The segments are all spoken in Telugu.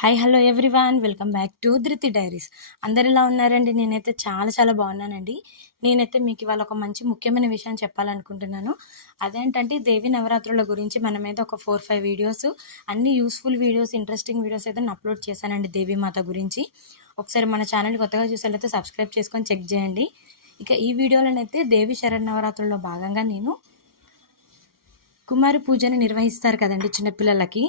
Hi hello everyone welcome back to Dhriti diaries అందరు ఎలా ఉన్నారండి? నేనైతే చాలా చాలా బాగున్నానండి. నేనైతే మీకు ఇవాళ ఒక మంచి ముఖ్యమైన విషయం చెప్పాలనుకుంటున్నాను. అదేంటంటే దేవి నవరాత్రుల గురించి మనమైతే ఒక ఫోర్ ఫైవ్ వీడియోస్ అన్ని యూస్ఫుల్ వీడియోస్ ఇంట్రెస్టింగ్ వీడియోస్ అయితే నేను అప్లోడ్ చేశానండి దేవి మాత గురించి. ఒకసారి మన ఛానల్ కొత్తగా చూసేటైతే సబ్స్క్రైబ్ చేసుకొని చెక్ చేయండి. ఇక ఈ వీడియోలోనైతే దేవి శరణ్ నవరాత్రుల్లో భాగంగా నేను కుమారి పూజని నిర్వహిస్తారు కదండి చిన్నపిల్లలకి.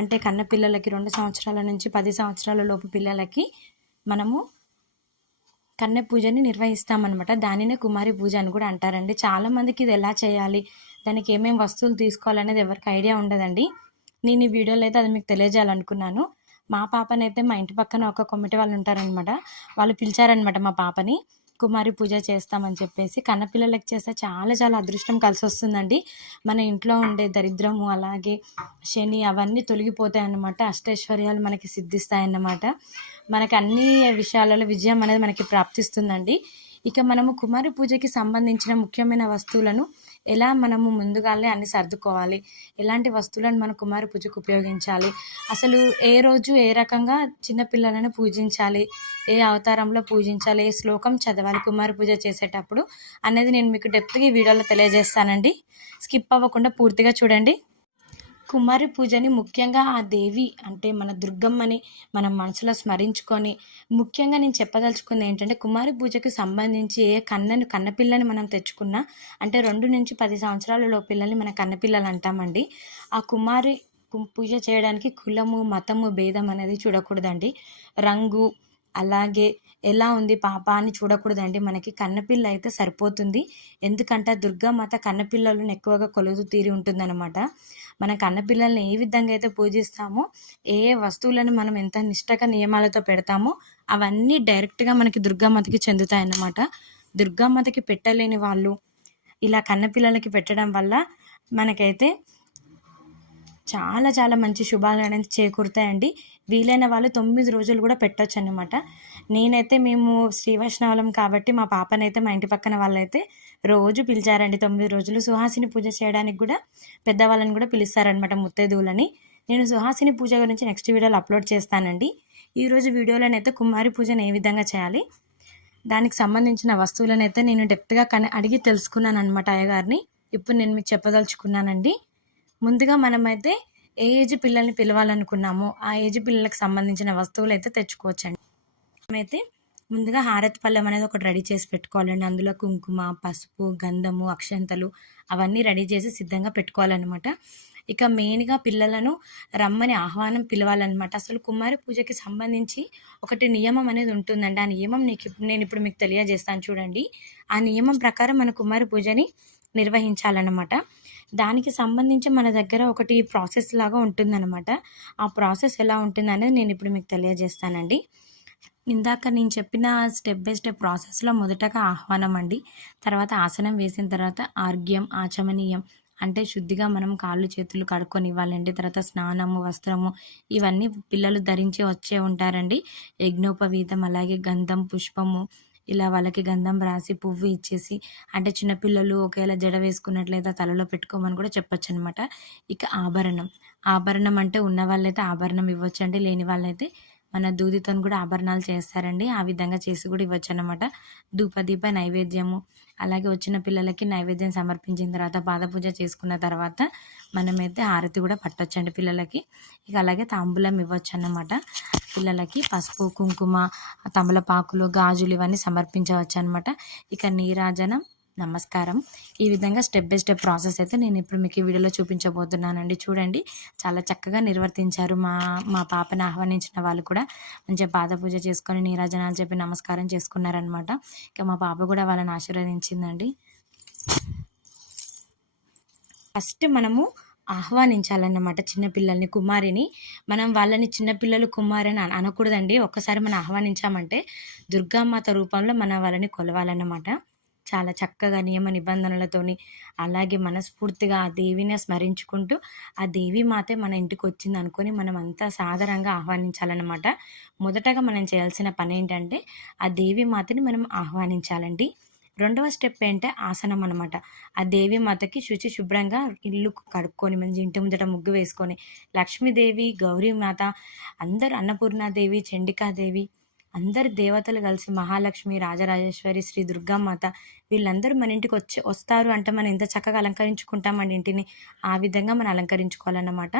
అంటే కన్న పిల్లలకి రెండు సంవత్సరాల నుంచి పది సంవత్సరాల లోపు పిల్లలకి మనము కన్నె పూజని నిర్వహిస్తామన్నమాట. దానినే కుమారి పూజ అని కూడా అంటారండి. చాలామందికి ఇది ఎలా చేయాలి దానికి ఏమేమి వస్తువులు తీసుకోవాలనేది ఎవరికి ఐడియా ఉండదండి. నేను ఈ వీడియోలో అయితే అది మీకు తెలియజేయాలనుకున్నాను. మా పాపనైతే మా ఇంటి పక్కన ఒక కొమ్మిటి వాళ్ళు ఉంటారనమాట వాళ్ళు పిలిచారనమాట మా పాపని. కుమారి పూజ చేస్తామని చెప్పేసి కన్నపిల్లలకు చేస్తే చాలా చాలా అదృష్టం కలిసి వస్తుందండి మన ఇంట్లో ఉండే దరిద్రము అలాగే శని అవన్నీ తొలగిపోతాయి అన్నమాట. అష్టైశ్వర్యాలు మనకి సిద్ధిస్తాయి అన్నమాట మనకి అన్ని విషయాలలో విజయం అనేది మనకి ప్రాప్తిస్తుందండి. ఇక మనము కుమారి పూజకి సంబంధించిన ముఖ్యమైన వస్తువులను ఎలా మనము ముందుగానే అన్ని సర్దుకోవాలి? ఎలాంటి వస్తువులను మన కుమారి పూజకు ఉపయోగించాలి? అసలు ఏ రోజు ఏ రకంగా చిన్నపిల్లలను పూజించాలి? ఏ అవతారంలో పూజించాలి? ఏ శ్లోకం చదవాలి కుమారి పూజ చేసేటప్పుడు? అనేది నేను మీకు డెప్త్గా ఈ వీడియోలో తెలియజేస్తానండి. స్కిప్ అవ్వకుండా పూర్తిగా చూడండి. కుమారి పూజని ముఖ్యంగా ఆ దేవి అంటే మన దుర్గమ్మని మనం మనసులో స్మరించుకొని ముఖ్యంగా నేను చెప్పదలుచుకుంది ఏంటంటే కుమారి పూజకి సంబంధించి ఏ కన్నను కన్నపిల్లని మనం తెచ్చుకున్నా అంటే రెండు నుంచి పది సంవత్సరాలలో పిల్లల్ని మన కన్నపిల్లలు అంటామండి. ఆ కుమారి పూజ చేయడానికి కులము మతము భేదం అనేది చూడకూడదండి. రంగు అలాగే ఎలా ఉంది పాప అని చూడకూడదండి. మనకి కన్నపిల్ల అయితే సరిపోతుంది. ఎందుకంటే దుర్గామాత కన్నపిల్లలను ఎక్కువగా కొలుదు తీరి ఉంటుందన్నమాట. మన కన్నపిల్లల్ని ఏ విధంగా అయితే పూజిస్తామో ఏ వస్తువులను మనం ఎంత నిష్టగా నియమాలతో పెడతామో అవన్నీ డైరెక్ట్గా మనకి దుర్గామాతకి చెందుతాయన్నమాట. దుర్గామాతకి పెట్టలేని వాళ్ళు ఇలా కన్నపిల్లలకి పెట్టడం వల్ల మనకైతే చాలా చాలా మంచి శుభాలు అనేది చేకూరుతాయండి. వీలైన వాళ్ళు తొమ్మిది రోజులు కూడా పెట్టచ్చు అనమాట నేనైతే మేము శ్రీవైష్ణవులం కాబట్టి మా పాపనైతే మా ఇంటి పక్కన వాళ్ళైతే రోజు పిలిచారండి. తొమ్మిది రోజులు సుహాసిని పూజ చేయడానికి కూడా పెద్దవాళ్ళని కూడా పిలుస్తారనమాట ముత్తైదువులని. నేను సుహాసిని పూజ గురించి నెక్స్ట్ వీడియోలో అప్లోడ్ చేస్తానండి. ఈరోజు వీడియోలోనైతే కుమారి పూజను ఏ విధంగా చేయాలి దానికి సంబంధించిన వస్తువులను అయితే నేను డెప్త్గా కన అడిగి తెలుసుకున్నాను అనమాట అయ్యగారిని. ఇప్పుడు నేను మీకు చెప్పదలుచుకున్నానండి. ముందుగా మనమైతే ఏ ఏజ్ పిల్లల్ని పిలవాలనుకున్నామో ఆ ఏజ్ పిల్లలకు సంబంధించిన వస్తువులు అయితే తెచ్చుకోవచ్చండి. మనమైతే ముందుగా హారతి పళ్ళెం అనేది ఒకటి రెడీ చేసి పెట్టుకోవాలండి. అందులో కుంకుమ పసుపు గంధము అక్షంతలు అవన్నీ రెడీ చేసి సిద్ధంగా పెట్టుకోవాలన్నమాట. ఇక మెయిన్గా పిల్లలను రమ్మని ఆహ్వానం పిలవాలన్నమాట. అసలు కుమారి పూజకి సంబంధించి ఒకటి నియమం అనేది ఉంటుందండి. ఆ నియమం నీకు నేను ఇప్పుడు మీకు తెలియజేస్తాను చూడండి. ఆ నియమం ప్రకారం మన కుమారి పూజని నిర్వహించాలన్నమాట. దానికి సంబంధించి మన దగ్గర ఒకటి ప్రాసెస్ లాగా ఉంటుందన్నమాట. ఆ ప్రాసెస్ ఎలా ఉంటుంది అనేది నేను ఇప్పుడు మీకు తెలియజేస్తానండి. ఇందాక నేను చెప్పిన స్టెప్ బై స్టెప్ ప్రాసెస్లో మొదటగా ఆహ్వానం అండి తర్వాత ఆసనం వేసిన తర్వాత ఆర్గ్యం ఆచమనీయం అంటే శుద్ధిగా మనం కాళ్ళు చేతులు కడుక్కొని ఇవ్వాలండి తర్వాత స్నానము వస్త్రము ఇవన్నీ పిల్లలు ధరించి వచ్చే ఉంటారండి. యజ్ఞోపవీతం అలాగే గంధం పుష్పము ఇలా వాళ్ళకి గంధం రాసి పువ్వు ఇచ్చేసి అంటే చిన్నపిల్లలు ఒకవేళ జడ వేసుకున్నట్లయితే తలలో పెట్టుకోమని కూడా చెప్పొచ్చు అనమాట ఇక ఆభరణం. ఆభరణం అంటే ఉన్న వాళ్ళైతే ఆభరణం ఇవ్వచ్చు అండి లేని వాళ్ళైతే మన దూదితో కూడా ఆభరణాలు చేస్తారండి. ఆ విధంగా చేసి కూడా ఇవ్వచ్చు అనమాట ధూపదీప నైవేద్యము. అలాగే వచ్చిన పిల్లలకి నైవేద్యం సమర్పించిన తర్వాత పాదపూజ చేసుకున్న తర్వాత మనమైతే హారతి కూడా పట్టొచ్చండి పిల్లలకి. ఇక అలాగే తాంబూలం ఇవ్వచ్చు అన్నమాట పిల్లలకి పసుపు కుంకుమ తమలపాకులు గాజులు ఇవన్నీ సమర్పించవచ్చు అనమాట ఇక నీరాజనం నమస్కారం. ఈ విధంగా స్టెప్ బై స్టెప్ ప్రాసెస్ అయితే నేను ఇప్పుడు మీకు ఈ వీడియోలో చూపించబోతున్నానండి. చూడండి చాలా చక్కగా నిర్వర్తించారు మా మా పాపని ఆహ్వానించిన వాళ్ళు కూడా. మంచిగా పాద పూజ చేసుకొని నీరాజనాలు చెప్పి నమస్కారం చేసుకున్నారనమాట ఇక మా పాప కూడా వాళ్ళని ఆశీర్వదించిందండి. ఫస్ట్ మనము ఆహ్వానించాలన్నమాట చిన్నపిల్లల్ని కుమారిని. మనం వాళ్ళని చిన్నపిల్లలు కుమారి అని అనకూడదండి. ఒక్కసారి మనం ఆహ్వానించామంటే దుర్గామాత రూపంలో మనం వాళ్ళని కొలవాలన్నమాట. చాలా చక్కగా నియమ నిబంధనలతోని అలాగే మనస్ఫూర్తిగా ఆ దేవిని స్మరించుకుంటూ ఆ దేవి మాతే మన ఇంటికి వచ్చింది అనుకొని మనం అంతా సాధారణంగా ఆహ్వానించాలన్నమాట. మొదటగా మనం చేయాల్సిన పని ఏంటంటే ఆ దేవి మాతని మనం ఆహ్వానించాలండి. రెండవ స్టెప్ ఏంటంటే ఆసనం అనమాట ఆ దేవి మాతకి శుచి శుభ్రంగా ఇల్లు కడుక్కొని మంచి ఇంటి ముందట ముగ్గు వేసుకొని లక్ష్మీదేవి గౌరీమాత అందరు అన్నపూర్ణాదేవి చండికాదేవి అందరు దేవతలు కలిసి మహాలక్ష్మి రాజరాజేశ్వరి శ్రీ దుర్గామాత వీళ్ళందరూ మన ఇంటికి వచ్చి వస్తారు అంటే మనం ఎంత చక్కగా అలంకరించుకుంటామండి ఇంటిని ఆ విధంగా మనం అలంకరించుకోవాలన్నమాట.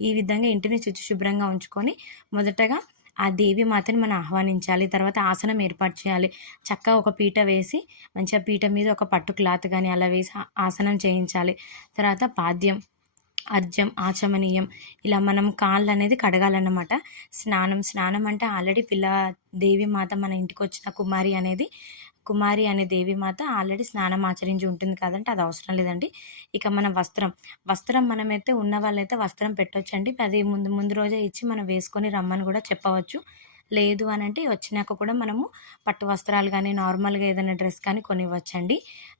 ఈ విధంగా ఇంటిని శుచి శుభ్రంగా ఉంచుకొని మొదటగా ఆ దేవి మాతని మనం ఆహ్వానించాలి తర్వాత ఆసనం ఏర్పాటు చేయాలి. చక్కగా ఒక పీట వేసి మంచిగా పీట మీద ఒక పట్టు క్లాత్ కానీ అలా వేసి ఆసనం చేయించాలి. తర్వాత పాద్యం అర్జం ఆచమనీయం ఇలా మనం కాళ్ళు అనేది కడగాలన్నమాట. స్నానం స్నానం అంటే ఆల్రెడీ పిల్ల దేవి మాత మన ఇంటికి వచ్చిన కుమారి అనేది కుమారి అనే దేవిమాత ఆల్రెడీ స్నానం ఆచరించి ఉంటుంది కదంటే అది అవసరం లేదండి. ఇక మన వస్త్రం. వస్త్రం మనమైతే ఉన్న వాళ్ళైతే వస్త్రం పెట్టొచ్చండి. అది ముందు ముందు రోజే ఇచ్చి మనం వేసుకొని రమ్మని కూడా చెప్పవచ్చు. లేదు అని అంటే వచ్చినాక కూడా మనము పట్టు వస్త్రాలు కానీ నార్మల్గా ఏదైనా డ్రెస్ కానీ కొనివ్వచ్చండి.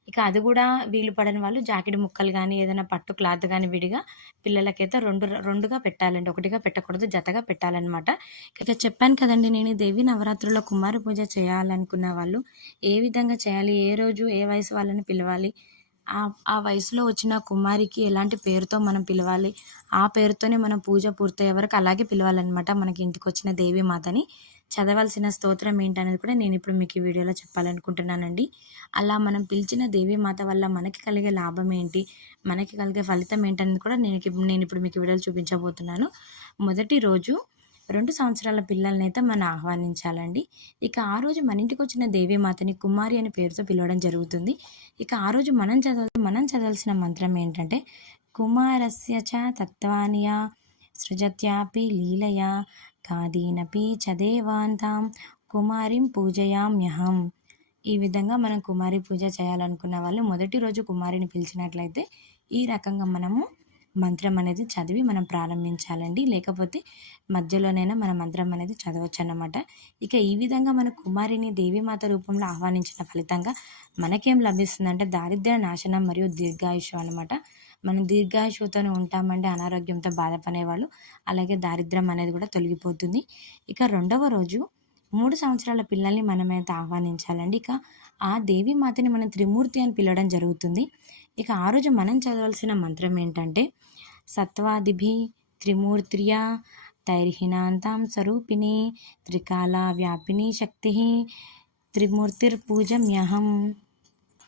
ఇక అది కూడా వీలు పడని వాళ్ళు జాకెట్ ముక్కలు కానీ ఏదైనా పట్టు క్లాత్ కానీ విడిగా పిల్లలకైతే రెండు రెండుగా పెట్టాలండి. ఒకటిగా పెట్టకూడదు జతగా పెట్టాలన్నమాట. ఇక చెప్పాను కదండి నేను దేవి నవరాత్రుల్లో కుమార పూజ చేయాలనుకున్న వాళ్ళు ఏ విధంగా చేయాలి ఏ రోజు ఏ వయసు వాళ్ళని పిలవాలి ఆ వయసులో వచ్చిన కుమారికి ఎలాంటి పేరుతో మనం పిలవాలి? ఆ పేరుతోనే మనం పూజ పూర్తయ్యే వరకు అలాగే పిలవాలన్నమాట మనకి ఇంటికి వచ్చిన దేవి మాతని. చదవాల్సిన స్తోత్రం ఏంటనేది కూడా నేను ఇప్పుడు మీకు ఈ వీడియోలో చెప్పాలనుకుంటున్నానండి. అలా మనం పిలిచిన దేవి మాత వల్ల మనకి కలిగే లాభం ఏంటి? మనకి కలిగే ఫలితం ఏంటనేది కూడా నేను నేను ఇప్పుడు మీకు వీడియోలో చూపించబోతున్నాను. మొదటి రోజు రెండు సంవత్సరాల పిల్లల్ని అయితే మనం ఆహ్వానించాలండి. ఇక ఆ రోజు మన ఇంటికి వచ్చిన దేవీమాతని కుమారి అనే పేరుతో పిలవడం జరుగుతుంది. ఇక ఆ రోజు మనం చదవ మనం చదవాల్సిన మంత్రం ఏంటంటే కుమారస్య చ తత్వానియా సృజత్యాపి లీలయా కాదీనపి చదేవాంతాం కుమారిం పూజయామ్యహం. ఈ విధంగా మనం కుమారి పూజ చేయాలనుకున్న వాళ్ళు మొదటి రోజు కుమారిని పిలిచినట్లయితే ఈ రకంగా మనము మంత్రం అనేది చదివి మనం ప్రారంభించాలండి. లేకపోతే మధ్యలోనైనా మన మంత్రం అనేది చదవచ్చు అన్నమాట ఇక ఈ విధంగా మన కుమారిని దేవీమాత రూపంలో ఆహ్వానించిన ఫలితంగా మనకేం లభిస్తుందంటే దారిద్ర్య నాశనం మరియు దీర్ఘాయుషు అనమాట మనం దీర్ఘాయుషుతో ఉంటామంటే అనారోగ్యంతో బాధపడేవాళ్ళు. అలాగే దారిద్ర్యం అనేది కూడా తొలగిపోతుంది. ఇక రెండవ రోజు మూడు సంవత్సరాల పిల్లల్ని మనమైతే ఆహ్వానించాలండి? ఇక ఆ దేవి మాతని మనం త్రిమూర్తి అని పిలవడం జరుగుతుంది. ఇక ఆ రోజు మనం చదవాల్సిన మంత్రం ఏంటంటే సత్వాదిభి త్రిమూర్త్రియా తైర్హినాంతాం స్వరూపిణి త్రికాల వ్యాపిని శక్తి త్రిమూర్తిర్పూజమ్యహం.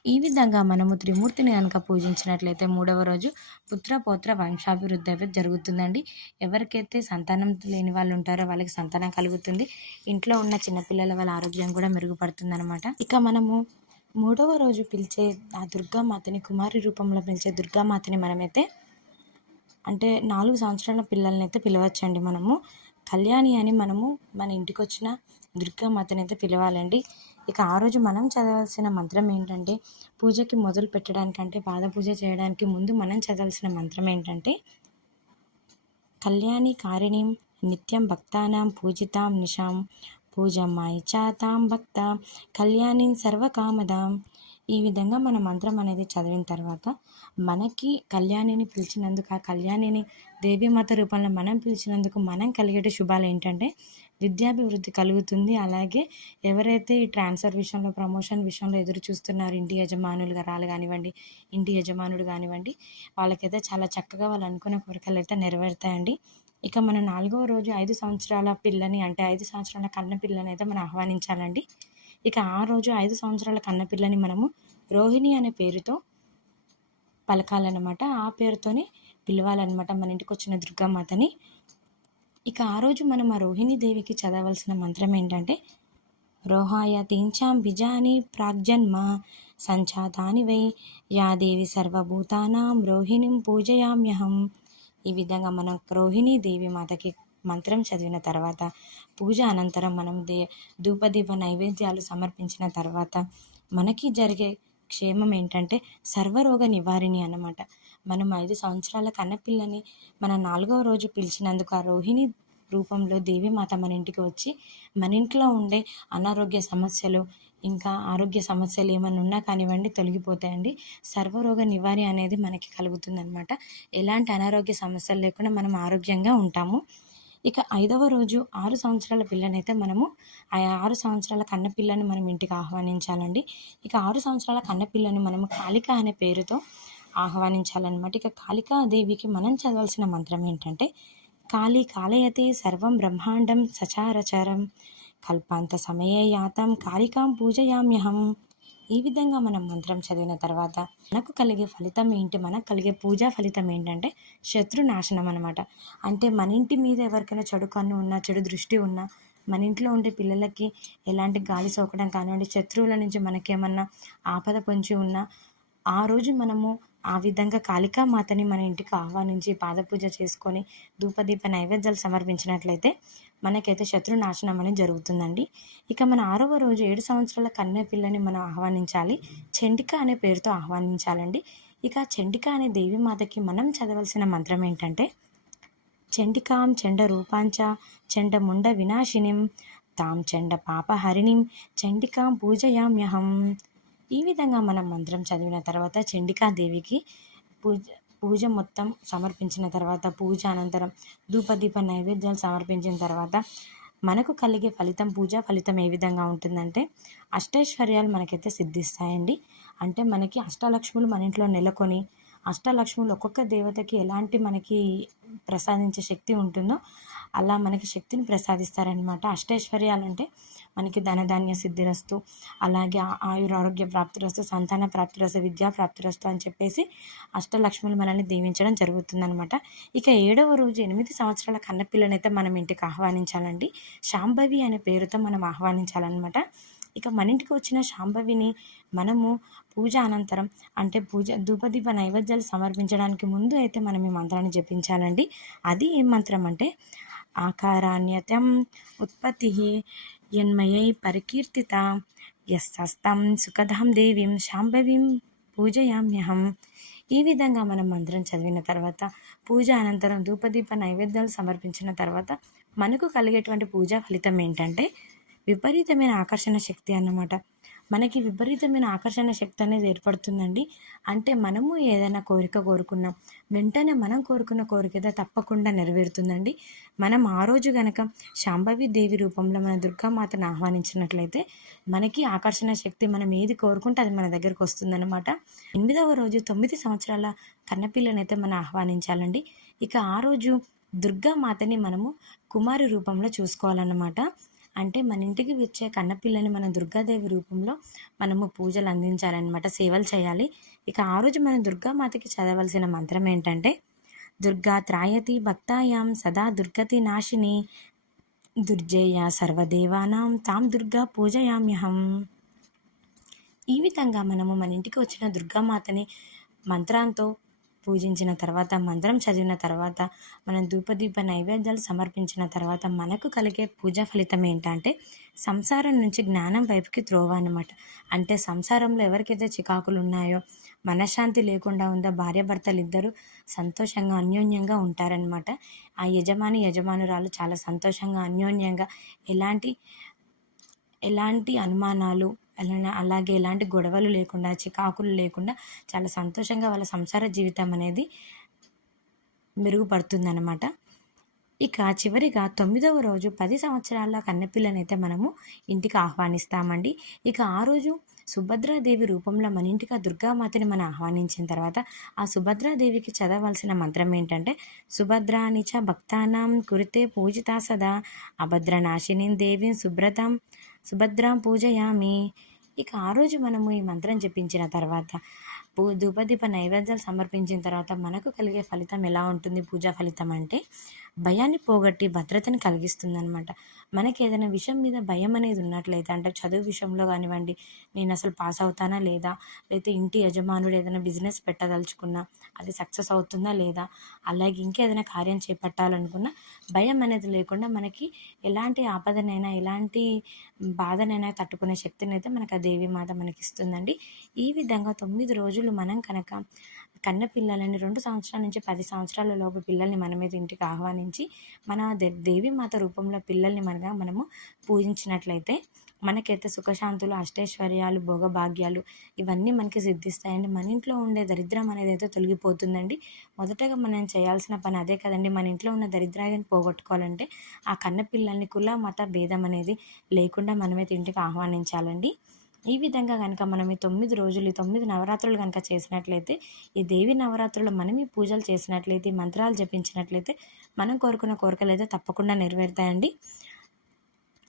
ఈ విధంగా మనము త్రిమూర్తిని కనుక పూజించినట్లయితే మూడవ రోజు పుత్ర పోత్ర వంశాభివృద్ధి జరుగుతుందండి. ఎవరికైతే సంతానం లేని వాళ్ళు ఉంటారో వాళ్ళకి సంతానం కలుగుతుంది. ఇంట్లో ఉన్న చిన్నపిల్లల వాళ్ళ ఆరోగ్యం కూడా మెరుగుపడుతుంది అనమాట ఇక మనము మూడవ రోజు పిలిచే ఆ దుర్గామాతని కుమారి రూపంలో పిలిచే దుర్గామాతని మనమైతే అంటే నాలుగు సంవత్సరాల పిల్లల్ని అయితే పిలవచ్చండి మనము. కళ్యాణి అని మనము మన ఇంటికి వచ్చిన దుర్గామాతని అయితే పిలవాలండి. ఇక ఆ రోజు మనం చదవాల్సిన మంత్రం ఏంటంటే పూజకి మొదలు పెట్టడానికంటే పాద పూజ చేయడానికి ముందు మనం చదవాల్సిన మంత్రం ఏంటంటే కళ్యాణి కారిణీం నిత్యం భక్తానాం పూజితాం నిషాం పూజమ్మాయి చాతాం భక్త కళ్యాణి సర్వకామదాం. ఈ విధంగా మన మంత్రం అనేది చదివిన తర్వాత మనకి కళ్యాణిని పిలిచినందుకు ఆ కళ్యాణిని దేవీమాత రూపంలో మనం పిలిచినందుకు మనం కలిగేట శుభాలు ఏంటంటే విద్యాభివృద్ధి కలుగుతుంది. అలాగే ఎవరైతే ఈ ట్రాన్స్ఫర్ విషయంలో ప్రమోషన్ విషయంలో ఎదురు చూస్తున్నారు ఇంటి యజమానులు రాలు కానివ్వండి ఇంటి యజమానుడు కానివ్వండి వాళ్ళకైతే చాలా చక్కగా వాళ్ళు అనుకున్న కోరికలు అయితే నెరవేరుతాయండి. ఇక మన నాలుగవ రోజు ఐదు సంవత్సరాల పిల్లని అంటే ఐదు సంవత్సరాల కన్నపిల్లని అయితే మనం ఆహ్వానించాలండి. ఇక ఆ రోజు ఐదు సంవత్సరాల కన్నపిల్లని మనము రోహిణి అనే పేరుతో పలకాలన్నమాట. ఆ పేరుతోనే పిలవాలన్నమాట మన ఇంటికి వచ్చిన దుర్గామాతని. ఇక ఆ రోజు మనం ఆ రోహిణి దేవికి చదవలసిన మంత్రం ఏంటంటే రోహాయ తీంచాం బిజాని ప్రాగ్జన్మ సంచాతాని వై యాదేవి సర్వభూతానాం రోహిణిం పూజయామ్యహం. ఈ విధంగా మనం రోహిణీ దేవి మాతకి మంత్రం చదివిన తర్వాత పూజ అనంతరం మనం దే ధూపదీప నైవేద్యాలు సమర్పించిన తర్వాత మనకి జరిగే క్షేమం ఏంటంటే సర్వరోగ నివారిణి అన్నమాట. మనం ఐదు సంవత్సరాల కన్నపిల్లని మన నాలుగవ రోజు పిలిచినందుకు ఆ రోహిణి రూపంలో దేవిమాత మన ఇంటికి వచ్చి మన ఇంట్లో ఉండే అనారోగ్య సమస్యలు ఇంకా ఆరోగ్య సమస్యలు ఏమైనా ఉన్నా కానివ్వండి తొలగిపోతాయండి. సర్వరోగ నివారణ అనేది మనకి కలుగుతుందనమాట ఎలాంటి అనారోగ్య సమస్యలు లేకుండా మనం ఆరోగ్యంగా ఉంటాము. ఇక ఐదవ రోజు ఆరు సంవత్సరాల పిల్లనైతే మనము ఆ ఆరు సంవత్సరాల కన్నపిల్లని మనం ఇంటికి ఆహ్వానించాలండి. ఇక ఆరు సంవత్సరాల కన్నపిల్లని మనము కాళిక అనే పేరుతో ఆహ్వానించాలన్నమాట. ఇక కాళికాదేవికి మనం చదవాల్సిన మంత్రం ఏంటంటే కాళీ కాలయతే సర్వం బ్రహ్మాండం సచారచారం కల్పాంత సమయే యాతం కాళికాం పూజయామ్యహం. ఈ విధంగా మనం మంత్రం చదివిన తర్వాత మనకు కలిగే ఫలితం ఏంటి? మనకు కలిగే పూజా ఫలితం ఏంటంటే శత్రు నాశనం అనమాట అంటే మన ఇంటి మీద ఎవరికైనా చెడు కన్ను ఉన్నా చెడు దృష్టి ఉన్నా మన ఇంట్లో ఉండే పిల్లలకి ఎలాంటి గాలి సోకడం కానివ్వండి శత్రువుల నుంచి మనకేమన్నా ఆపద పొంచి ఉన్నా ఆ రోజు మనము ఆ విధంగా కాళికా మాతని మన ఇంటికి ఆహ్వానించి పాదపూజ చేసుకొని ధూపదీప నైవేద్యాలు సమర్పించినట్లయితే మనకైతే శత్రు నాశనం అనేది జరుగుతుందండి. ఇక మన ఆరవ రోజు ఏడు సంవత్సరాల కన్య పిల్లని మనం ఆహ్వానించాలి. చండిక అనే పేరుతో ఆహ్వానించాలండి. ఇక చండిక అనే దేవీమాతకి మనం చదవలసిన మంత్రం ఏంటంటే చండికాం చండ రూపాంచ చండ ముండ వినాశినిం తాం చండ పాపహరిణిం చండికాం పూజయామ్యహం. ఈ విధంగా మనం మంత్రం చదివిన తర్వాత చండికాదేవికి పూజ పూజ మొత్తం సమర్పించిన తర్వాత పూజ అనంతరం ధూపదీప నైవేద్యాలు సమర్పించిన తర్వాత మనకు కలిగే ఫలితం పూజ ఫలితం ఏ విధంగా ఉంటుందంటే అష్టైశ్వర్యాలు మనకైతే సిద్ధిస్తాయండి. అంటే మనకి అష్టలక్ష్ములు మన ఇంట్లో నెలకొని అష్టలక్ష్ములు ఒక్కొక్క దేవతకి ఎలాంటి మనకి ప్రసాదించే శక్తి ఉంటుందో అలా మనకి శక్తిని ప్రసాదిస్తారనమాట అష్టైశ్వర్యాలు అంటే మనకి ధనధాన్య సిద్ధిరస్తు అలాగే ఆయురారోగ్య ప్రాప్తిరస్తు సంతాన ప్రాప్తిరస్తు విద్యా ప్రాప్తిరస్తు అని చెప్పేసి అష్టలక్ష్ములు మనల్ని దీవించడం జరుగుతుందనమాట ఇక ఏడవ రోజు ఎనిమిది సంవత్సరాల కన్నపిల్లనైతే మనం ఇంటికి ఆహ్వానించాలండి. శాంభవి అనే పేరుతో మనం ఆహ్వానించాలన్నమాట. ఇక మన ఇంటికి వచ్చిన శాంభవిని మనము పూజ అనంతరం అంటే పూజ ధూపదీప నైవేద్యాలు సమర్పించడానికి ముందు అయితే మనం ఈ మంత్రాన్ని జపించాలండి. అది ఏం మంత్రం అంటే ఆకారాన్యతం ఉత్పత్తి యన్మయై పరికీర్తిత యస్తం సుఖదాం దేవీం శాంభవీం పూజయామ్యహం ఈ విధంగా మనం మంత్రం చదివిన తర్వాత పూజ అనంతరం ధూపదీప నైవేద్యాలు సమర్పించిన తర్వాత మనకు కలిగేటువంటి పూజా ఫలితం ఏంటంటే విపరీతమైన ఆకర్షణ శక్తి అన్నమాట. మనకి విపరీతమైన ఆకర్షణ శక్తి అనేది ఏర్పడుతుందండి. అంటే మనము ఏదైనా కోరిక కోరుకున్నాం వెంటనే మనం కోరుకున్న కోరిక తప్పకుండా నెరవేరుతుందండి. మనం ఆ రోజు గనక శాంభవి దేవి రూపంలో మన దుర్గామాతను ఆహ్వానించినట్లయితే మనకి ఆకర్షణ శక్తి మనం ఏది కోరుకుంటే అది మన దగ్గరకు వస్తుందన్నమాట. ఎనిమిదవ రోజు తొమ్మిది సంవత్సరాల కన్నపిల్లనైతే మనం ఆహ్వానించాలండి. ఇక ఆ రోజు దుర్గామాతని మనము కుమారి రూపంలో చూసుకోవాలన్నమాట. అంటే మన ఇంటికి వచ్చే కన్నపిల్లని మన దుర్గాదేవి రూపంలో మనము పూజలు అందించాలన్నమాట సేవలు చేయాలి. ఇక ఆ రోజు మన దుర్గామాతకి చదవలసిన మంత్రం ఏంటంటే దుర్గా త్రాయతి భక్తాయాం సదా దుర్గతి నాశిని దుర్జయ సర్వదేవానాం తాం దుర్గా పూజయామ్యహం. ఈ విధంగా మనము మన ఇంటికి వచ్చిన దుర్గామాతని మంత్రంతో పూజించిన తర్వాత మంత్రం చదివిన తర్వాత మనం ధూపదీప నైవేద్యాలు సమర్పించిన తర్వాత మనకు కలిగే పూజా ఫలితం ఏంటంటే సంసారం నుంచి జ్ఞానం వైపుకి త్రోవ అనమాట అంటే సంసారంలో ఎవరికైతే చికాకులు ఉన్నాయో మనశ్శాంతి లేకుండా ఉందో భార్యాభర్తలు ఇద్దరు సంతోషంగా అన్యోన్యంగా ఉంటారనమాట ఆ యజమాని యజమానురాలు చాలా సంతోషంగా అన్యోన్యంగా ఎలాంటి ఎలాంటి అనుమానాలు అలాగే ఎలాంటి గొడవలు లేకుండా చికాకులు లేకుండా చాలా సంతోషంగా వాళ్ళ సంసార జీవితం అనేది మెరుగుపడుతుందన్నమాట. ఇక చివరిగా తొమ్మిదవ రోజు పది సంవత్సరాల కన్నెపిల్లనైతే మనము ఇంటికి ఆహ్వానిస్తామండి. ఇక ఆ రోజు సుభద్రాదేవి రూపంలో మన ఇంటికి ఆ దుర్గామాతని మనం ఆహ్వానించిన తర్వాత ఆ సుభద్రాదేవికి చదవలసిన మంత్రం ఏంటంటే సుభద్రానిచ భక్తానాం కురితే పూజితా సదా అభద్రనాశిని దేవి సుభ్రతం సుభద్రాం పూజయామి. ఇక ఆ రోజు మనము ఈ మంత్రం జపించిన తర్వాత పూ ధూపదీప నైవేద్యాలు సమర్పించిన తర్వాత మనకు కలిగే ఫలితం ఎలా ఉంటుంది? పూజా ఫలితం అంటే భయాన్ని పోగొట్టి భద్రతని కలిగిస్తుంది అనమాట మనకి ఏదైనా విషయం మీద భయం అనేది ఉన్నట్లయితే అంటే చదువు విషయంలో కానివ్వండి నేను అసలు పాస్ అవుతానా లేదా? లేకపోతే ఇంటి యజమానుడు ఏదైనా బిజినెస్ పెట్టదలుచుకున్నా అది సక్సెస్ అవుతుందా లేదా? అలాగే ఇంకేదైనా కార్యం చేపట్టాలనుకున్నా భయం అనేది లేకుండా మనకి ఎలాంటి ఆపదనైనా ఎలాంటి బాధనైనా తట్టుకునే శక్తిని అయితే మనకు ఆ దేవి మాత మనకి ఇస్తుందండి ఈ విధంగా తొమ్మిది రోజులు మనం కనుక కన్న పిల్లలని రెండు సంవత్సరాల నుంచి పది సంవత్సరాల లోపు పిల్లల్ని మన మీద ఇంటికి ఆహ్వానించి మన దేవి మాత రూపంలో పిల్లల్ని మనగా మనము పూజించినట్లయితే మనకైతే సుఖశాంతులు అష్టైశ్వర్యాలు భోగభాగ్యాలు ఇవన్నీ మనకి సిద్ధిస్తాయండి. మన ఇంట్లో ఉండే దరిద్రం అనేది అయితే తొలగిపోతుందండి. మొదటగా మనం చేయాల్సిన పని అదే కదండి. మన ఇంట్లో ఉన్న దరిద్రాన్ని పోగొట్టుకోవాలంటే ఆ కన్న పిల్లల్ని కుల మత భేదం అనేది లేకుండా మనమైతే ఇంటికి ఆహ్వానించాలండి. ఈ విధంగా కనుక మనం ఈ తొమ్మిది రోజులు ఈ తొమ్మిది నవరాత్రులు కనుక చేసినట్లయితే ఈ దేవి నవరాత్రులు మనం ఈ పూజలు చేసినట్లయితే మంత్రాలు జపించినట్లయితే మనం కోరుకున్న కోరికలు అయితే తప్పకుండా నెరవేరుతాయండి.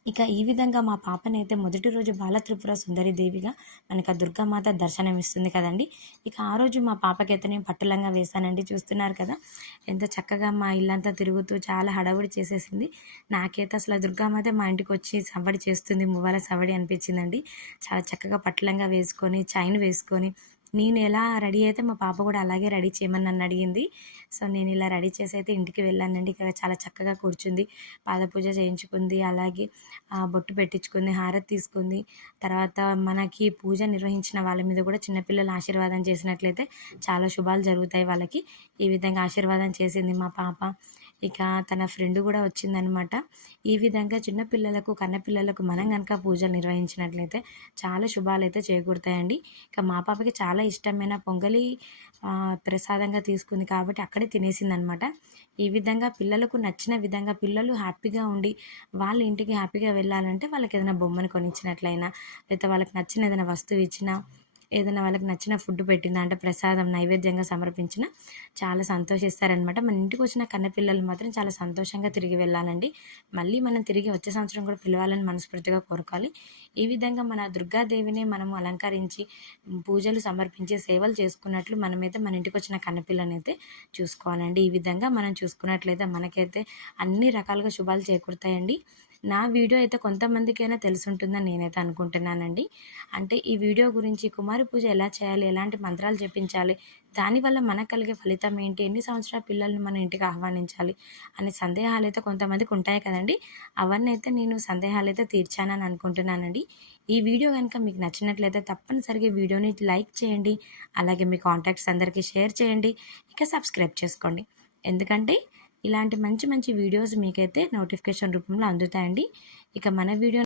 ఇక ఈ విధంగా మా పాపనైతే మొదటి రోజు బాలత్రిపుర సుందరి దేవిగా మనకు ఆ దుర్గామాత దర్శనం ఇస్తుంది కదండి. ఇక ఆ రోజు మా పాపకైతే నేను పట్టులంగా వేశానండి చూస్తున్నారు కదా. ఎంత చక్కగా మా ఇల్లంతా తిరుగుతూ చాలా హడావుడి చేసేసింది. నాకైతే అసలు ఆ దుర్గామాత మా ఇంటికి వచ్చి సవడి చేస్తుంది మువ్వాల సవడి అనిపించిందండి. చాలా చక్కగా పట్టులంగా వేసుకొని చైన్ వేసుకొని నేను ఎలా రెడీ అయితే మా పాప కూడా అలాగే రెడీ చేయమని నన్ను అడిగింది. సో నేను ఇలా రెడీ చేసి అయితే ఇంటికి వెళ్ళానండి. ఇక్కడ చాలా చక్కగా కూర్చుంది. పాదపూజ చేయించుకుంది. అలాగే బొట్టు పెట్టించుకుంది హారతి తీసుకుంది. తర్వాత మనకి పూజ నిర్వహించిన వాళ్ళ మీద కూడా చిన్నపిల్లలు ఆశీర్వాదం చేసినట్లయితే చాలా శుభాలు జరుగుతాయి వాళ్ళకి. ఈ విధంగా ఆశీర్వాదం చేసింది మా పాప. ఇక తన ఫ్రెండ్ కూడా వచ్చిందనమాట. ఈ విధంగా చిన్నపిల్లలకు కన్నపిల్లలకు మనం కనుక పూజలు నిర్వహించినట్లయితే చాలా శుభాలు అయితే చేకూరుతాయండి. ఇక మా పాపకి చాలా ఇష్టమైన పొంగలి ప్రసాదంగా తీసుకుంది కాబట్టి అక్కడే తినేసింది అనమాట ఈ విధంగా పిల్లలకు నచ్చిన విధంగా పిల్లలు హ్యాపీగా ఉండి వాళ్ళ ఇంటికి హ్యాపీగా వెళ్ళాలంటే వాళ్ళకి ఏదైనా బొమ్మను కొనిచ్చినట్లయినా లేకపోతే వాళ్ళకి నచ్చిన ఏదైనా వస్తువు ఇచ్చినా ఏదైనా వాళ్ళకి నచ్చిన ఫుడ్ పెట్టినా అంటే ప్రసాదం నైవేద్యంగా సమర్పించిన చాలా సంతోషిస్తారనమాట మన ఇంటికి వచ్చిన కన్నపిల్లలు మాత్రం చాలా సంతోషంగా తిరిగి వెళ్ళాలండి. మళ్ళీ మనం తిరిగి వచ్చే సంవత్సరం కూడా పిలవాలని మనస్ఫూర్తిగా కోరుకోవాలి. ఈ విధంగా మన దుర్గాదేవిని మనం అలంకరించి పూజలు సమర్పించి సేవలు చేసుకున్నట్లు మనమైతే మన ఇంటికి వచ్చిన కన్నపిల్లని అయితే చూసుకోవాలండి. ఈ విధంగా మనం చూసుకున్నట్లయితే మనకైతే అన్ని రకాలుగా శుభాలు చేకూరుతాయండి. నా వీడియో అయితే కొంతమందికైనా తెలుసుంటుందని నేనైతే అనుకుంటున్నానండి. అంటే ఈ వీడియో గురించి కుమారి పూజ ఎలా చేయాలి ఎలాంటి మంత్రాలు చెప్పించాలి దానివల్ల మనకు కలిగే ఫలితం ఏంటి ఎన్ని సంవత్సరాల పిల్లల్ని మన ఇంటికి ఆహ్వానించాలి అనే సందేహాలు అయితే కొంతమందికి ఉంటాయి కదండి. అవన్నీ అయితే నేను సందేహాలు అయితే తీర్చానని అనుకుంటున్నానండి. ఈ వీడియో కనుక మీకు నచ్చినట్లయితే తప్పనిసరిగా వీడియోని లైక్ చేయండి అలాగే మీ కాంటాక్ట్స్ అందరికీ షేర్ చేయండి ఇక సబ్స్క్రైబ్ చేసుకోండి. ఎందుకంటే ఇలాంటి మంచి మంచి వీడియోస్ మీకైతే నోటిఫికేషన్ రూపంలో అందుతాయండి. ఇక మన వీడియో